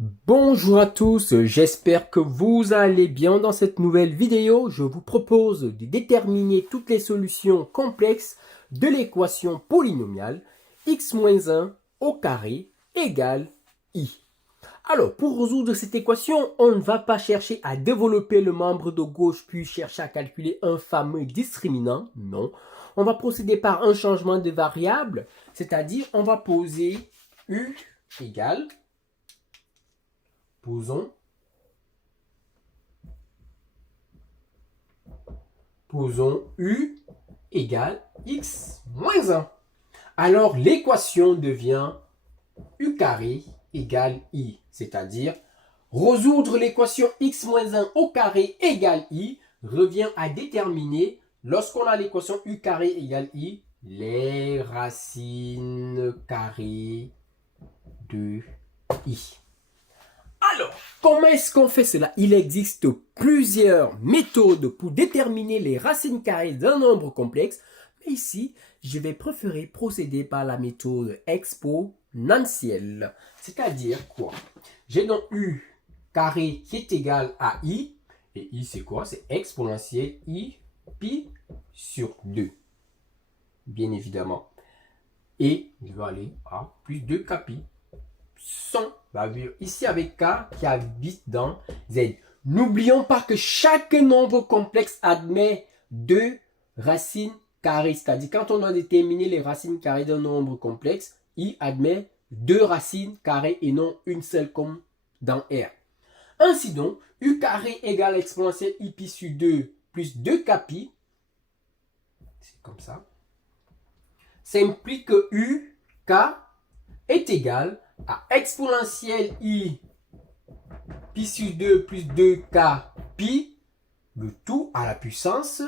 Bonjour à tous, j'espère que vous allez bien. Dans cette nouvelle vidéo, je vous propose de déterminer toutes les solutions complexes de l'équation polynomiale x-1 au carré égale i. Alors, pour résoudre cette équation, on ne va pas chercher à développer le membre de gauche puis chercher à calculer un fameux discriminant, non. On va procéder par un changement de variable, c'est-à-dire on va poser u égale Posons U égale x moins 1. Alors l'équation devient U carré égale I. C'est-à-dire, résoudre l'équation x moins 1 au carré égale I revient à déterminer, lorsqu'on a l'équation U carré égale I, les racines carrées de I. Alors, comment est-ce qu'on fait cela? Il existe plusieurs méthodes pour déterminer les racines carrées d'un nombre complexe. Mais ici, je vais préférer procéder par la méthode exponentielle. C'est-à-dire quoi? J'ai donc U carré qui est égal à I. Et I, c'est quoi? C'est exponentielle I pi sur 2. Bien évidemment. Et je vais aller à plus 2 pi. 100 va venir ici avec K qui habite dans Z. N'oublions pas que chaque nombre complexe admet deux racines carrées. C'est-à-dire quand on doit déterminer les racines carrées d'un nombre complexe, I admet deux racines carrées et non une seule comme dans R. Ainsi donc, U carré égale exponentielle I pi sur 2 plus 2K pi. C'est comme ça. Ça implique que U, K est égal à exponentielle I pi sur 2 plus 2K pi, le tout à la puissance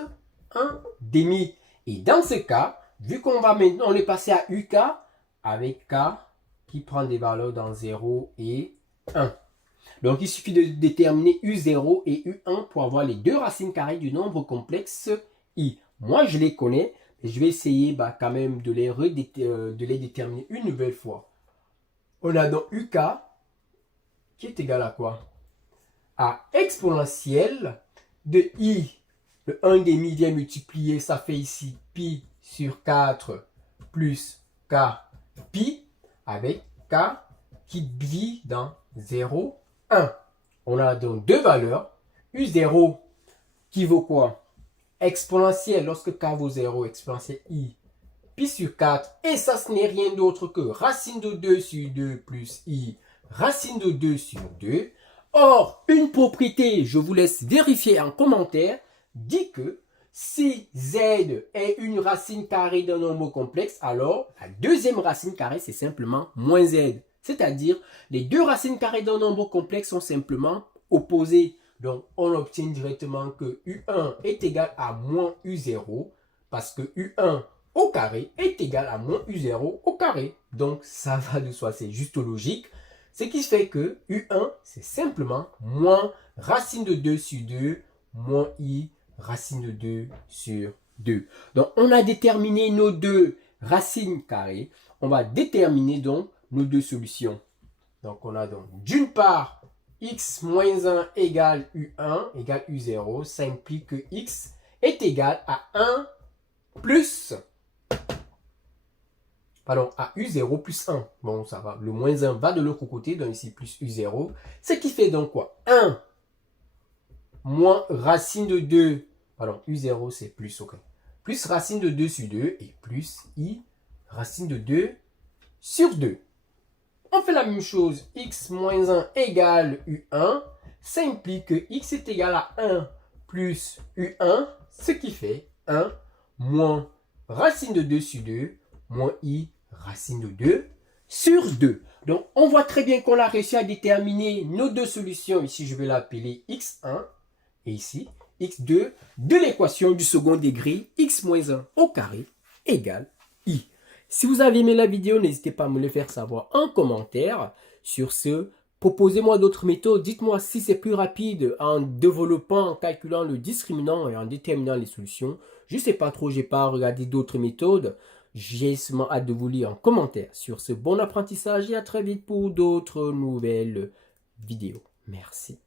1 demi. Et dans ce cas, vu qu'on va maintenant, on est passé à UK avec K qui prend des valeurs dans 0 et 1. Donc il suffit de déterminer U0 et U1 pour avoir les deux racines carrées du nombre complexe I. Moi je les connais, mais je vais essayer quand même de les déterminer une nouvelle fois. On a donc UK qui est égal à quoi? À exponentielle de I. Le 1 demi vient multiplier, ça fait ici pi sur 4 plus K pi avec K qui vit dans 0, 1. On a donc deux valeurs. U0 qui vaut quoi? Exponentielle lorsque K vaut 0, exponentielle I pi sur 4, et ça ce n'est rien d'autre que racine de 2 sur 2 plus I, racine de 2 sur 2. Or, une propriété, je vous laisse vérifier en commentaire, dit que si Z est une racine carrée d'un nombre complexe, alors la deuxième racine carrée, c'est simplement moins Z. C'est-à-dire, les deux racines carrées d'un nombre complexe sont simplement opposées. Donc, on obtient directement que U1 est égal à moins U0, parce que U1 au carré est égal à moins U0 au carré. Donc, ça va de soi, c'est juste logique. Ce qui fait que U1, c'est simplement moins racine de 2 sur 2, moins I racine de 2 sur 2. Donc, on a déterminé nos deux racines carrées. On va déterminer donc nos deux solutions. Donc, on a donc d'une part, x moins 1 égale U1 égale U0. Ça implique que x est égal à 1 plus à U0 plus 1. Bon, ça va. Le moins 1 va de l'autre côté, donc ici plus U0. Ce qui fait donc quoi? 1 moins racine de 2. U0 c'est plus, ok. Plus racine de 2 sur 2 et plus I racine de 2 sur 2. On fait la même chose. X moins 1 égale U1. Ça implique que X est égal à 1 plus U1. Ce qui fait 1 moins racine de 2 sur 2 moins I racine de 2 sur 2. Donc, on voit très bien qu'on a réussi à déterminer nos deux solutions. Ici, je vais l'appeler x1 et ici, x2 de l'équation du second degré x-1 au carré égale i. Si vous avez aimé la vidéo, n'hésitez pas à me le faire savoir en commentaire. Sur ce, proposez-moi d'autres méthodes. Dites-moi si c'est plus rapide en développant, en calculant le discriminant et en déterminant les solutions. Je ne sais pas trop, je n'ai pas regardé d'autres méthodes. J'ai seulement hâte de vous lire en commentaire sur ce bon apprentissage et à très vite pour d'autres nouvelles vidéo. Merci.